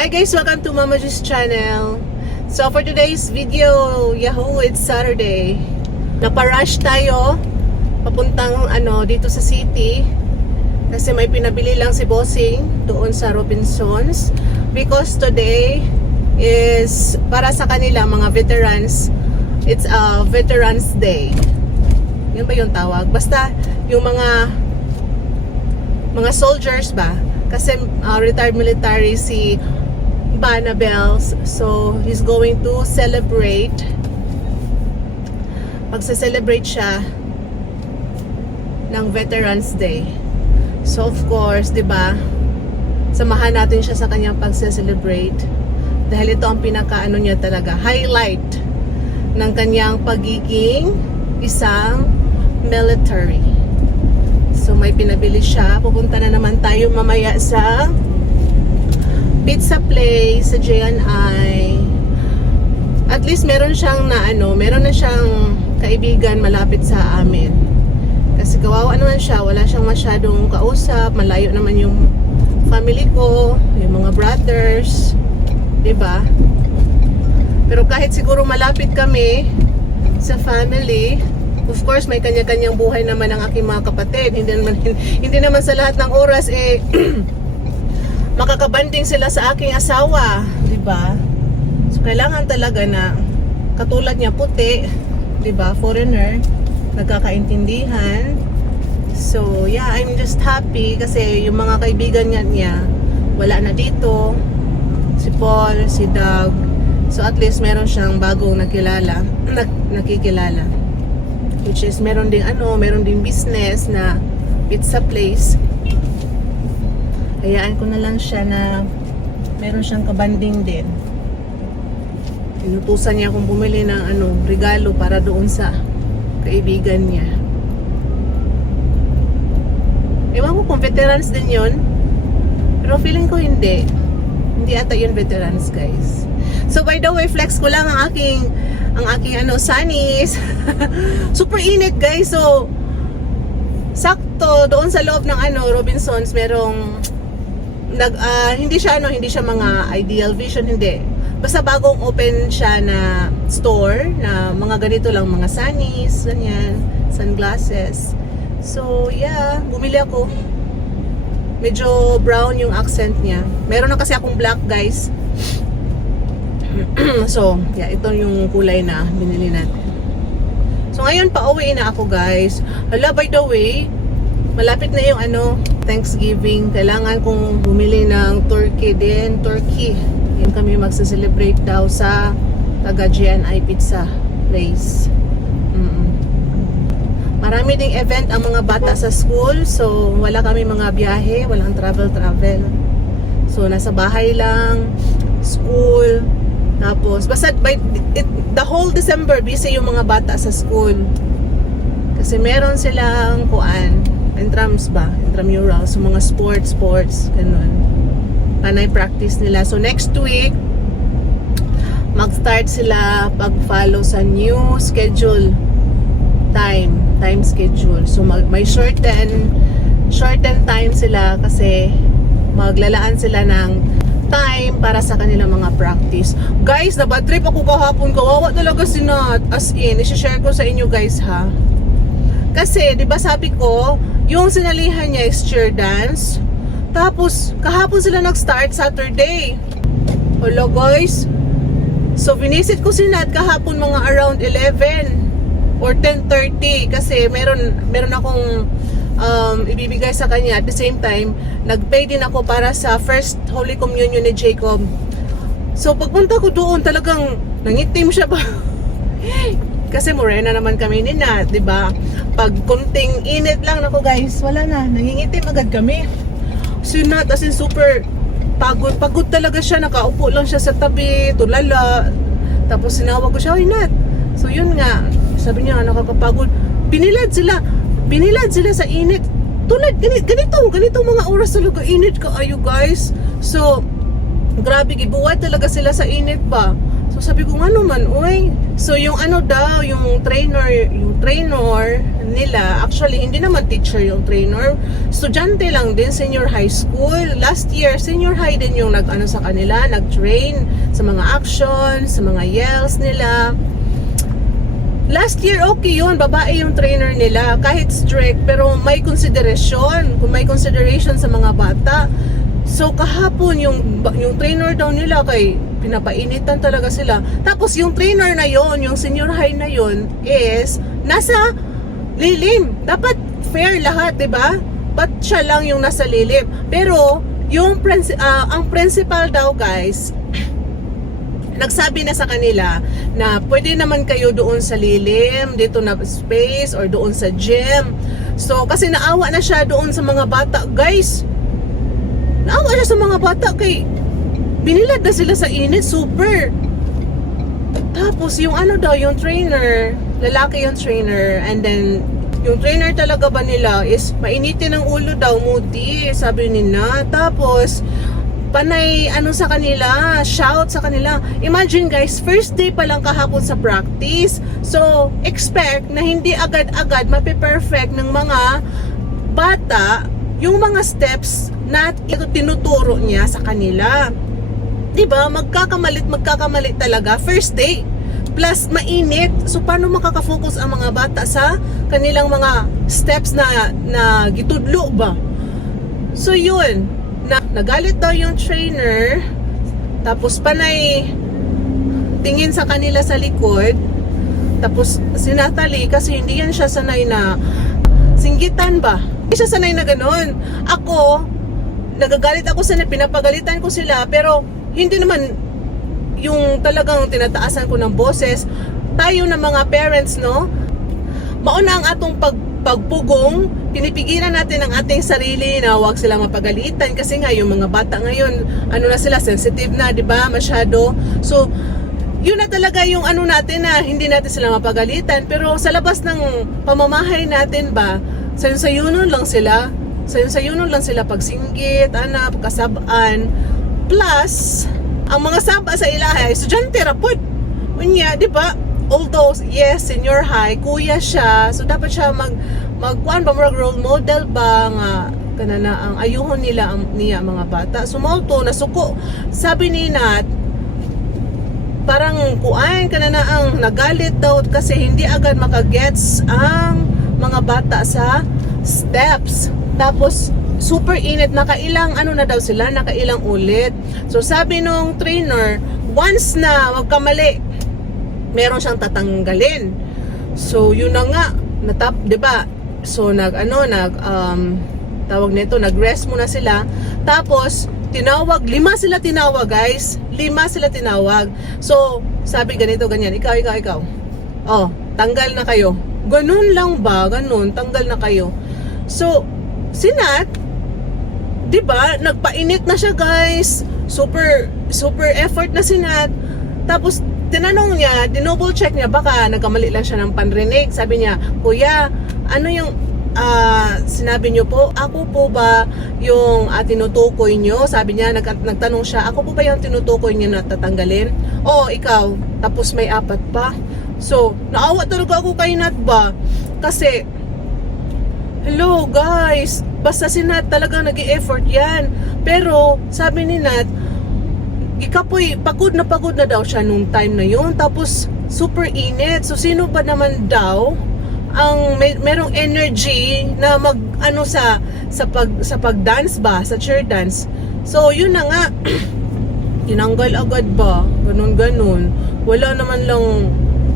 Hi guys, welcome to Mama Juice channel. So for today's video, yahoo, it's Saturday. Naparush tayo papuntang dito sa city kasi may pinabili lang si Bossing doon sa Robinsons because today is para sa kanila mga veterans. It's a Veterans Day. Yun ba yung tawag? Basta yung mga soldiers ba? Kasi retired military si Banabels, so he's going to celebrate. Magse-celebrate siya ng Veterans Day. So of course, 'di ba? Samahan natin siya sa kanyang pagse-celebrate dahil ito ang pinakaano niya talaga, highlight ng kanyang pagiging isang military. So may pinabili siya. Pupunta na naman tayo mamaya sa pizza place sa J&I. At least meron siyang meron na siyang kaibigan malapit sa amin. Kasi kawawa naman siya, wala siyang masyadong kausap, malayo naman yung family ko, yung mga brothers, 'di ba? Pero kahit siguro malapit kami sa family, of course may kanya-kanyang buhay naman ang aking mga kapatid. Hindi naman sa lahat ng oras makakabanding sila sa aking asawa, 'di ba? So kailangan talaga na katulad niya puti, 'di ba? Foreigner, nagkakaintindihan. So yeah, I'm just happy kasi yung mga kaibigan niya wala na dito. Si Paul, si Doug. So at least meron siyang bagong nakilala, nakikilala. Which is meron ding business na pizza place. Hayaan ko na lang siya na meron siyang kabanding din. Inutusan niya akong bumili ng regalo para doon sa kaibigan niya. Ewan ko kung veterans din yun, pero feeling ko hindi ata yun veterans, guys. So by the way, flex ko lang ang aking sunnies. Super init, guys. So sakto doon sa loob ng Robinsons merong hindi siya mga Ideal Vision, hindi. Basta bagong open siya na store na mga ganito lang, mga sunnies, ganyan, sunglasses. So yeah, bumili ako. Medyo brown yung accent niya. Meron na kasi akong black, guys. So, yeah, ito yung kulay na binili natin. So, ngayon pauwi na ako, guys. Hala, by the way, malapit na yung Thanksgiving. Kailangan kong bumili ng turkey din. Turkey. Yan kami magsa-celebrate daw sa taga J&I Pizza Place. Marami ding event ang mga bata sa school. So, wala kami mga biyahe. Walang travel. So, nasa bahay lang. School. Tapos, basta the whole December, busy yung mga bata sa school. Kasi meron silang intrams ba? Intramurals. So, mga sports, ganun. Panay practice nila. So, next week, mag-start sila pag-follow sa new schedule. Time schedule. So, may shorten time sila kasi maglalaan sila ng time para sa kanilang mga practice. Guys, na-bad trip ako kahapon. Kawawa talaga si Nat. As in, i-share ko sa inyo, guys, ha. Kasi, di ba sabi ko, yung sinalihan niya is cheer dance. Tapos, kahapon sila nag-start Saturday. Hello, guys. So, binisit ko si Nat kahapon mga around 11 or 10:30 kasi meron akong ibibigay sa kanya. At the same time, nag-pay din ako para sa first Holy Communion ni Jacob. So pagpunta ko doon, talagang nangitim siya ba? Kasi morena naman kami ni Nat, 'di ba? Pag kunting init lang nako, guys, wala na, nangingitim agad kami. Si Nat, as in super pagod talaga siya, nakaupo lang siya sa tabi, tulala. Tapos sinawag ko siya, "Oy Nat." So yun nga, sabi niya, nakakapagod. Binilad sila sa init. Tulad, ganito mga oras talaga, init ka ayo, guys. So, grabe, gibuhat talaga sila sa init pa. So sabi ko, ano man, uy. So yung ano daw, yung trainer nila, actually hindi naman teacher yung trainer, estudyante lang din, senior high school. Last year, senior high din yung nag-ano sa kanila, nag-train sa mga action, sa mga yells nila. Last year, okay yun, babae yung trainer nila, kahit strict, pero may consideration, kung may consideration sa mga bata. So kahapon yung trainer daw nila kay pinapainitan talaga sila. Tapos yung trainer na yon, yung senior high na yon is nasa lilim. Dapat fair lahat, 'di ba? Ba't siya lang yung nasa lilim? Pero yung ang principal daw, guys, nagsabi na sa kanila na pwede naman kayo doon sa lilim, dito na space or doon sa gym. So kasi naawa na siya doon sa mga bata, guys. Naawa siya sa mga bata kay binilad na sila sa init, super. Tapos yung ano daw, yung trainer, lalaki yung trainer, and then yung trainer talaga ba nila is mainitin ang ulo daw, moody, sabi nila. Tapos panay ano sa kanila, shout sa kanila. Imagine guys, first day pa lang kahapon sa practice. So expect na hindi agad-agad mape-perfect ng mga bata yung mga steps na ito tinuturo niya sa kanila. 'Di ba? Magkakamalit talaga first day. Plus mainit. So paano makaka-focus ang mga bata sa kanilang mga steps na gitudlo ba? So yun, nagalit daw yung trainer. Tapos panay tingin sa kanila sa likod. Tapos si Natalie, kasi hindi yan siya sanay na singgitan ba? Hindi siya sanay na ganun. Ako, nagagalit ako sa pinapagalitan ko sila, pero hindi naman yung talagang tinataasan ko ng boses. Tayo na mga parents, no? Mauna ang atong pagpugong, pinipigilan natin ang ating sarili na huwag sila mapagalitan kasi nga yung mga bata ngayon, ano na sila, sensitive na, di ba? Masyado. So, yun na talaga yung ano natin na hindi natin sila mapagalitan, pero sa labas ng pamamahay natin ba, sayun-sayunon lang sila pagsinggit, pagkasabaan. Plus, ang mga saba sa ilahay, estudyante rapod. Unya, di ba? Although, yes, senior high, kuya siya, so dapat siya magkuhan ba, role model ba nga kanana ang ayuhon niya mga bata. Sumauto, nasuko. Sabi ni Nat, parang kuan kanana ang nagalit daw kasi hindi agad makagets ang mga bata sa steps. Tapos super init, nakailang ulit. So sabi nung trainer, once na magkamali, meron siyang tatanggalin. So yun na nga, 'di ba? So tawag nito, nag-rest muna sila. Tapos tinawag, 5 sila tinawag, guys. 5 sila tinawag. So sabi ganito, ganyan, ikaw. Oh, tanggal na kayo. Ganun lang ba? Ganun, tanggal na kayo. So, si Nat, 'di ba? Nagpainit na siya, guys. Super effort na si Nat. Tapos tinanong niya, dinouble check niya, baka nagkamali lang siya ng panrinig. Sabi niya, "Kuya, ano yung sinabi niyo po? Ako po ba yung tinutukoy niyo?" Sabi niya, nagtanong siya, "Ako po ba yung tinutukoy niyo na tatanggalin?" "Oo, ikaw." Tapos may 4 pa. So, naawa talaga ako kay Nat ba? Kasi, hello guys, basta si Nat talaga nag-i-effort yan. Pero, sabi ni Nat, ikapoy, pagod na daw siya nung time na yun. Tapos, super init. So, sino ba naman daw ang merong energy na sa pag-dance ba, sa chair dance? So, yun na nga. Tinanggal agad ba? Ganun. Wala naman lang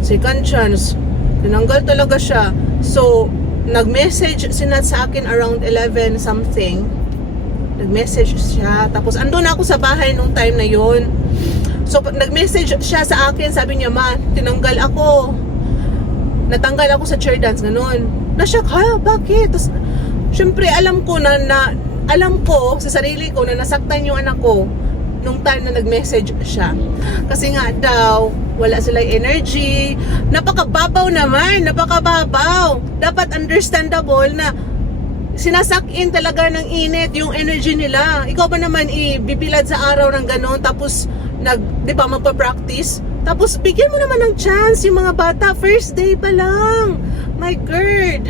second chance. Tinanggal talaga siya. So, nag-message si Nat sa akin around 11 something. Nag-message siya. Tapos, andun ako sa bahay nung time na yun. So, nag-message siya sa akin. Sabi niya, "Ma, tinanggal ako. Natanggal ako sa chair dance." Ganun. Na-shock, ha? Bakit? Tapos, syempre, alam ko sa sarili ko na nasaktan yung anak ko nung time na nag-message siya. Kasi nga daw, wala sila energy. Napakababaw naman. Dapat understandable na sinasak-in talaga ng init yung energy nila. Ikaw ba naman ibibilad sa araw ng ganon, tapos di ba magpa-practice? Tapos bigyan mo naman ng chance yung mga bata. First day pa lang. My God.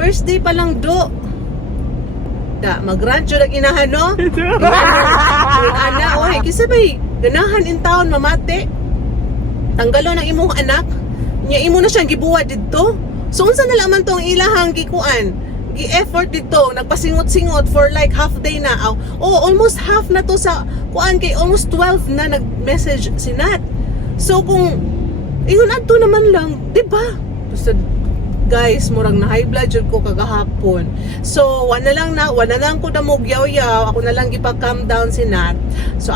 First day pa lang do. Da, mag-rancho na ginahan, no? Ana, oy, kasi ba'y ganahan in town, mamate. Tanggalo ng imong anak. Nya imo na siyang gibuwa dito. So, unsa na laman tong ilahang gikuan? Gi-effort dito, nagpasingot-singot for like half day na. Oh, almost half na to sa kuan kay almost 12 na nag-message si Nat. So, kung ingon adto naman lang, di ba? Basta guys, murang na high blood jud ko kagahapon. So, wala lang ko na mo yaw-yaw, ako na lang gipa-calm down si Nat. So,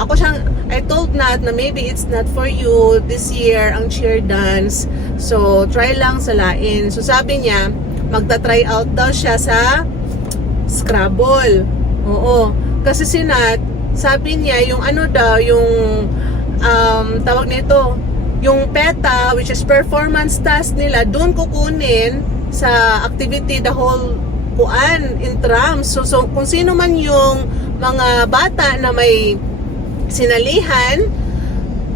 I told Nat na maybe it's not for you this year ang cheer dance. So, try lang sa lain. So, sabi niya, magta-try out daw siya sa Scrabble. Oo. Kasi si Nat, sabi niya, yung ano daw, yung tawag nito, yung PETA, which is performance task nila, doon kukunin sa activity the whole kuan in trams. So kung sino man yung mga bata na may sinalihan,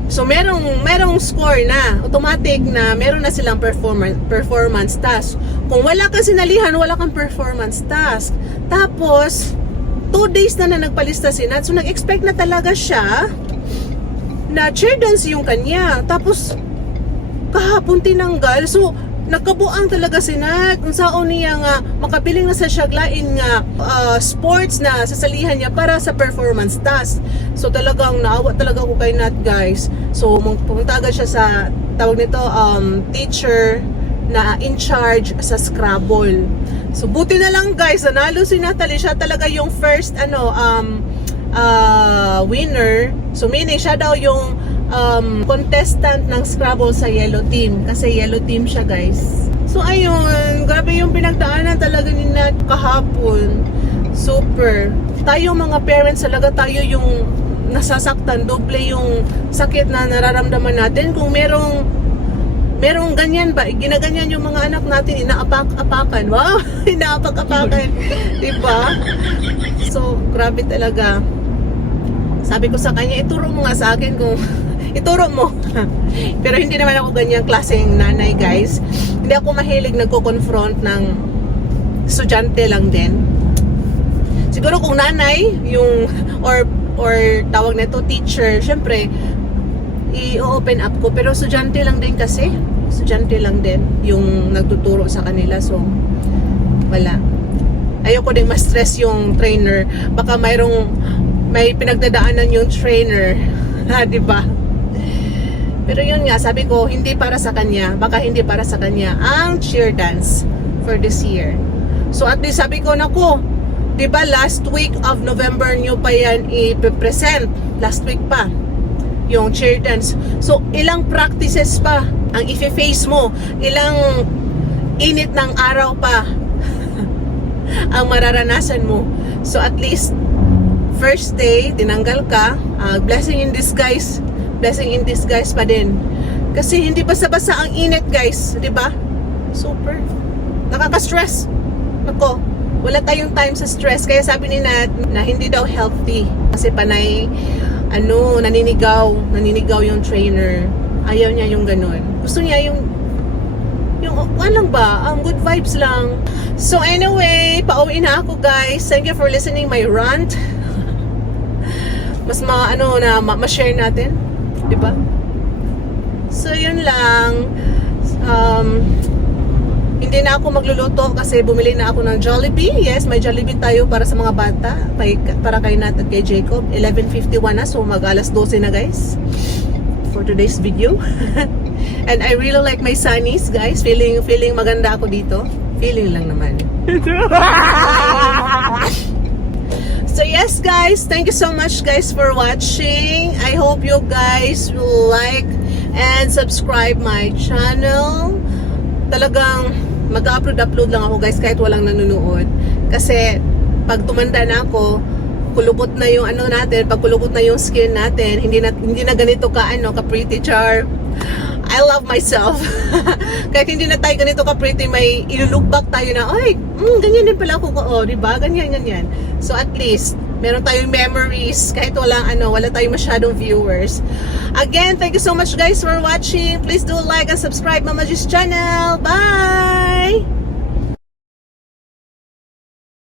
so merong score na, automatic na meron na silang performance task. Kung wala kang sinalihan, wala kang performance task. Tapos 2 days na nagpalista si Nat, so nag-expect na talaga siya na cheer dance yung kanya. Tapos kahapon tinanggal. So nagkabuang talaga si Nat kung saan niya nga makapiling na sa syaglain nga sports na sasalihan niya para sa performance task. So talagang naawa talaga ko kay Nat, guys. So pumunta agad siya sa tawag nito teacher na in charge sa Scrabble. So buti na lang, guys, nanalo si Natalie. Siya talaga yung first winner. So meaning siya daw yung contestant ng Scrabble sa yellow team. Kasi yellow team siya, guys. So ayun, grabe yung pinagdaanan talaga ni Nat kahapon. Super. Tayo mga parents talaga, tayo yung nasasaktan. Doble yung sakit na nararamdaman natin. Kung merong ganyan ba, ginaganyan yung mga anak natin, inaapak-apakan. Wow, inaapak-apakan. Diba? So, grabe talaga. Sabi ko sa kanya, ituro mo nga sa akin kung ituro mo. Pero hindi naman ako ganyang klaseng nanay, guys. Hindi ako mahilig nagko-confront ng estudyante lang din. Siguro kung nanay, yung or tawag nito teacher, syempre i-open up ko. Pero estudyante lang din kasi. Estudyante lang din yung nagtuturo sa kanila. So, wala. Ayoko ding ma-stress yung trainer. Baka may pinagdadaanan yung trainer. Ha, di ba? Pero yun nga, sabi ko, hindi para sa kanya. Baka hindi para sa kanya ang cheer dance for this year. So at least sabi ko, naku, di ba last week of November nyo pa yan i-present. Last week pa. Yung cheer dance. So ilang practices pa ang i-face mo. Ilang init ng araw pa ang mararanasan mo. So at least first day, tinanggal ka, blessing in disguise. Blessing in disguise pa din. Kasi hindi basta-basta ang init, guys. Di ba? Super. Nakaka-stress. Nako, wala tayong time sa stress. Kaya sabi ni Nat na hindi daw healthy. Kasi panay, naninigaw yung trainer. Ayaw niya yung ganun. Gusto niya yung lang ba? Ang good vibes lang. So anyway, pauwi na ako, guys. Thank you for listening my rant. Mas ma-share natin, 'di ba? So yun lang. Hindi na ako magluluto kasi bumili na ako ng Jollibee. Yes, may Jollibee tayo para sa mga bata, para kay Nat at kay Jacob. 11:51 na, so mag-alas 12 na, guys, for today's video. And I really like my sunnies, guys. Feeling maganda ako dito. Feeling lang naman. So yes, guys, thank you so much, guys, for watching. I hope you guys will like and subscribe my channel. Talagang mag-upload lang ako, guys, kahit walang nanonood. Kasi pag tumanda na ako, kulubot na yung natin, pag kulubot na yung skin natin, hindi na ganito ka pretty char. I love myself. Kahit hindi na tayo ganito ka-pretty, may ilulog back tayo na, ay, ganyan din pala ako, diba? Ganyan. So at least, meron tayong memories kahit wala tayong masyadong viewers. Again, thank you so much guys for watching. Please do like and subscribe Mama G's channel. Bye!